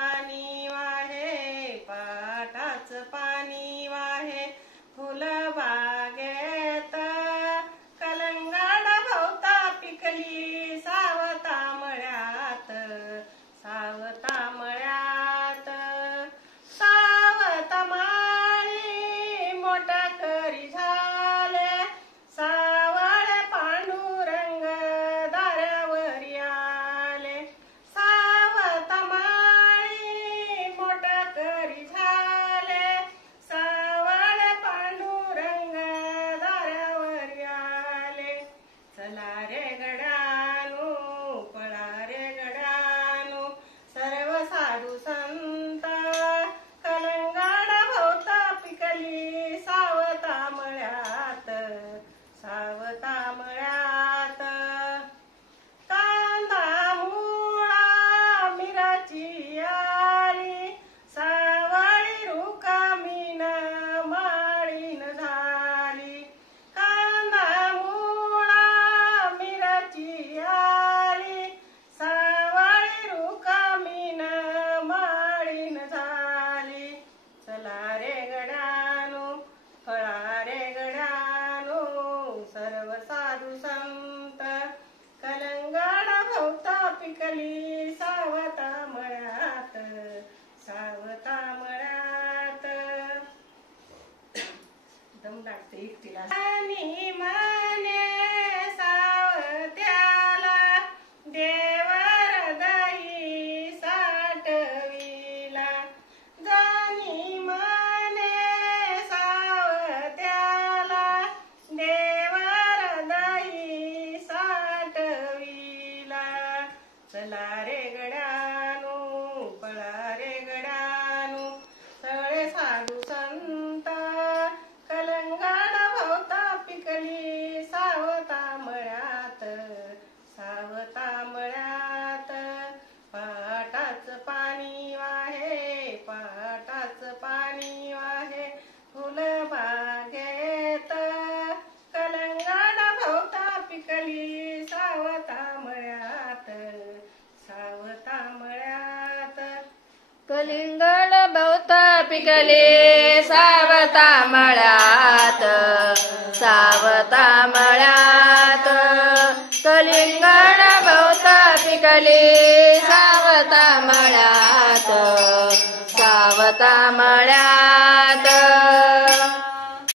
पाणी वाहे, पाटाच पाणी वाहे, फुलबागेत कलंगड भोवता पिकली सावता मळ्यात, सावता मळ्यात. सावता माळी मोठा करी झाले, सावळे पांडुरंग दारावरी आले. सावता माळी मोठा करी झाले, सावळे पांडुरंग दारावरी आले. चला रे गड्यानो, पळा रे गड्यानो, सर्व साधू संत कलंगड भोवता पिकली सावता मळ्यात, सावता मळ्यात. कांदा मुळा मिराची आली, सावळी रुकामीन माळीन झाली. कांदा मुळा मिराची आली, सावळी रुकामीन माळीन झाली. चला रे गड्यानो, फळा रे गड्यानो, सर्व साधू संत कलंगड भोवता पिकली सावता मळ्यात, सावता मळ्यात. दम लागते एकटीला. आणि म्हणे सावत्याला देवर दही साठविला, जानी म्हणे सावत्याला देवर दही साठविला. चला रे गड्यानो, पळा रे गड्यानो, सगळे साधू संत कलंगड भोवता पिकली सावता मळ्यात, सावता मळ्यात. पाटाच पाणी वाहे, पाटाच पाणी वाहे, फुलबागेत कलंगड भोवता पिकली सावता मळ्यात, सावता मळ्यात. कलिंगड भोवता पिकले सावता मळ्यात, सावता मळ्यात. कलिंगड भोवता पिकले सावता मळ्यात, सावता मळ्यात.